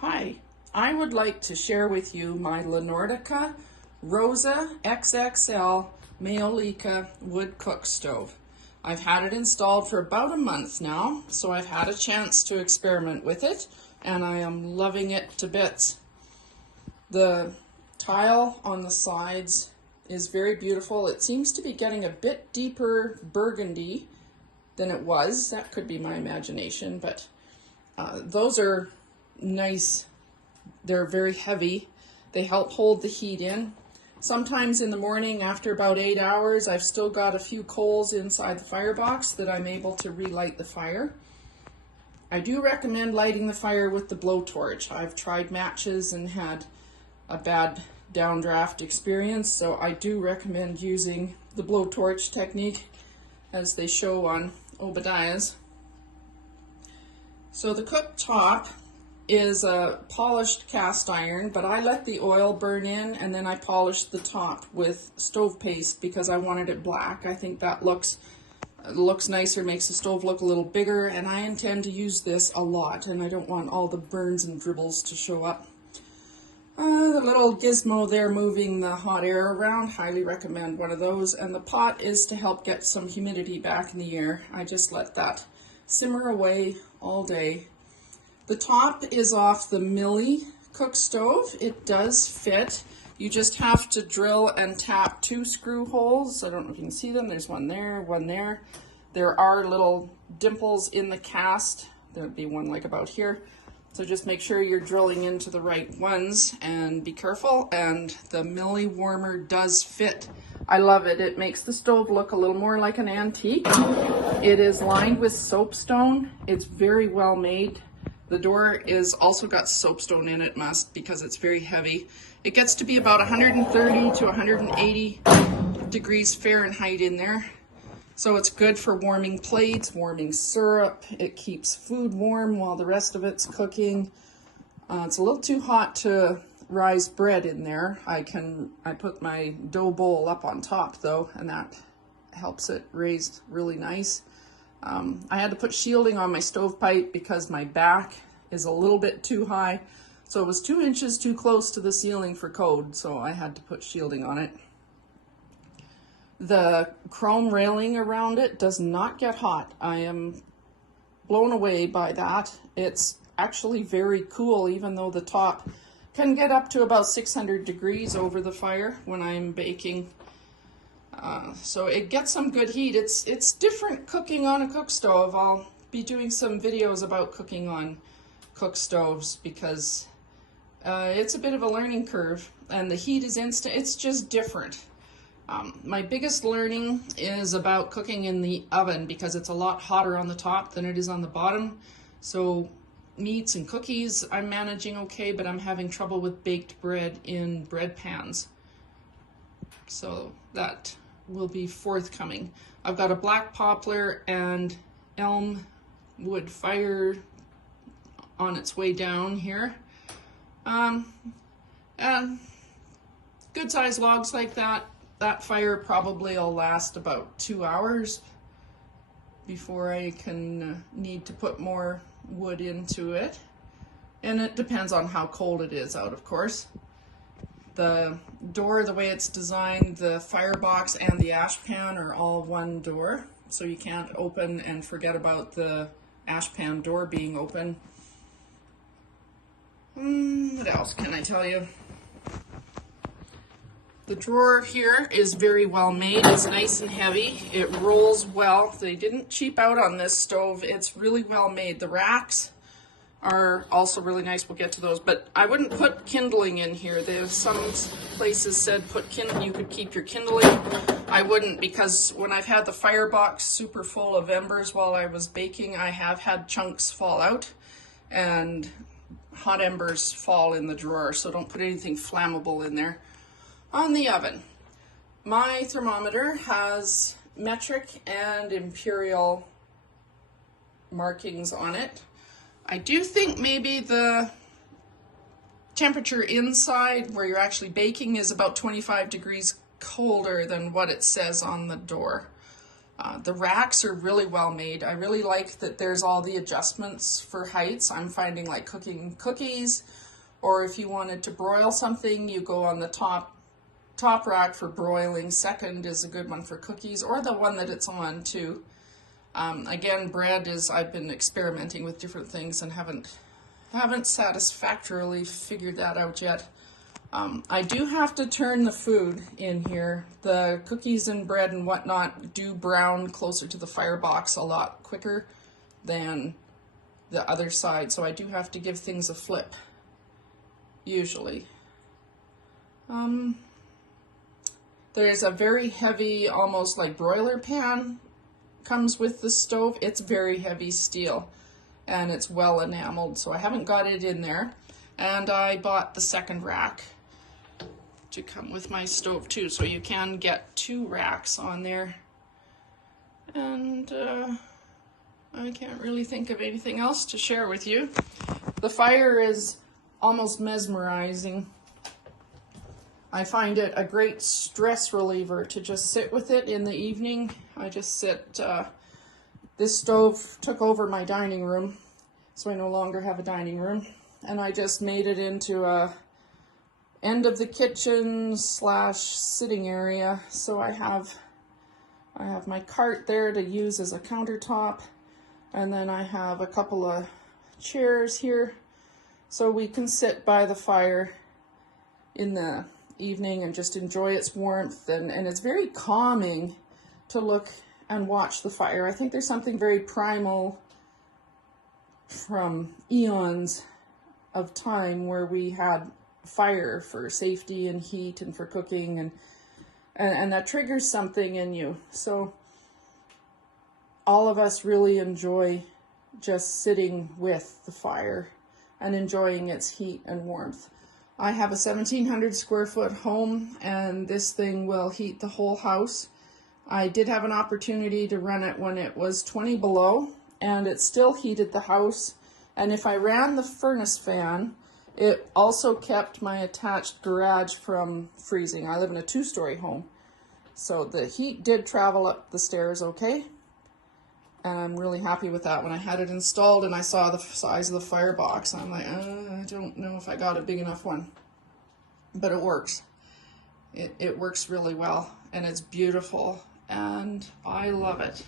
Hi, I would like to share with you my Nordica Rosa XXL Maiolica wood cook stove. I've had it installed for about a month now, so I've had a chance to experiment with it, and I am loving it to bits. The tile on the sides is very beautiful. It seems to be getting a bit deeper burgundy than it was. That could be my imagination, but those are nice. They're very heavy. They help hold the heat in. Sometimes in the morning, after about 8 hours, I've still got a few coals inside the firebox that I'm able to relight the fire. I do recommend lighting the fire with the blowtorch. I've tried matches and had a bad downdraft experience, so I do recommend using the blowtorch technique as they show on Obadiah's. So the cooktop is a polished cast iron, but I let the oil burn in and then I polished the top with stove paste because I wanted it black. I think that looks nicer, makes the stove look a little bigger, and I intend to use this a lot, and I don't want all the burns and dribbles to show up. The little gizmo there moving the hot air around, highly recommend one of those, and the pot is to help get some humidity back in the air. I just let that simmer away all day. The top is off the Millie cook stove. It does fit. You just have to drill and tap 2 screw holes. I don't know if you can see them. There's one there, one there. There are little dimples in the cast. There'd be one like about here. So just make sure you're drilling into the right ones and be careful. And the Millie warmer does fit. I love it. It makes the stove look a little more like an antique. It is lined with soapstone. It's very well made. The door is also got soapstone in it, because it's very heavy. It gets to be about 130 to 180 degrees Fahrenheit in there. So it's good for warming plates, warming syrup. It keeps food warm while the rest of it's cooking. It's a little too hot to rise bread in there. I put my dough bowl up on top though, and that helps it raise really nice. I had to put shielding on my stovepipe because my back is a little bit too high. So it was 2 inches too close to the ceiling for code, so I had to put shielding on it. The chrome railing around it does not get hot. I am blown away by that. It's actually very cool, even though the top can get up to about 600 degrees over the fire when I'm baking. So it gets some good heat. It's different cooking on a cook stove. I'll be doing some videos about cooking on cook stoves because it's a bit of a learning curve, and the heat is instant. It's just different. My biggest learning is about cooking in the oven because it's a lot hotter on the top than it is on the bottom. So meats and cookies I'm managing okay, but I'm having trouble with baked bread in bread pans. So that will be forthcoming. I've got a black poplar and elm wood fire on its way down here. And good sized logs like that fire probably will last about 2 hours before I can need to put more wood into it. And it depends on how cold it is out, of course. The door, the way it's designed, the firebox and the ash pan are all one door, so you can't open and forget about the ash pan door being open. What else can I tell you? The drawer here is very well made. It's nice and heavy. It rolls well. They didn't cheap out on this stove. It's really well made. The racks are also really nice. We'll get to those, but I wouldn't put kindling in here. There's some places said put kindling, you could keep your kindling. I wouldn't, because when I've had the firebox super full of embers while I was baking, I have had chunks fall out and hot embers fall in the drawer, so don't put anything flammable in there. On the oven, my thermometer has metric and imperial markings on it. I do think maybe the temperature inside where you're actually baking is about 25 degrees colder than what it says on the door. The racks are really well made. I really like that there's all the adjustments for heights. I'm finding like cooking cookies, or if you wanted to broil something, you go on the top rack for broiling. Second is a good one for cookies, or the one that it's on too. Again, bread is, I've been experimenting with different things and haven't satisfactorily figured that out yet. I do have to turn the food in here. The cookies and bread and whatnot do brown closer to the firebox a lot quicker than the other side, so I do have to give things a flip, usually. There's a very heavy, almost like broiler pan comes with the stove. It's very heavy steel and it's well enameled, so I haven't got it in there. And I bought the second rack to come with my stove too, so you can get 2 racks on there. And I can't really think of anything else to share with you. The fire is almost mesmerizing. I find it a great stress reliever to just sit with it in the evening. I just sit, this stove took over my dining room, so I no longer have a dining room. And I just made it into a end of the kitchen / sitting area. So I have my cart there to use as a countertop, and then I have a couple of chairs here so we can sit by the fire in the evening and just enjoy its warmth. And it's very calming to look and watch the fire. I think there's something very primal from eons of time where we had fire for safety and heat and for cooking, and that triggers something in you. So all of us really enjoy just sitting with the fire and enjoying its heat and warmth. I have a 1,700 square foot home, and this thing will heat the whole house. I did have an opportunity to run it when it was 20 below, and it still heated the house. And if I ran the furnace fan, it also kept my attached garage from freezing. I live in a 2-story home, so the heat did travel up the stairs okay. And I'm really happy with that. When I had it installed and I saw the size of the firebox, I'm like, I don't know if I got a big enough one. But it works. It works really well, and it's beautiful, and I love it.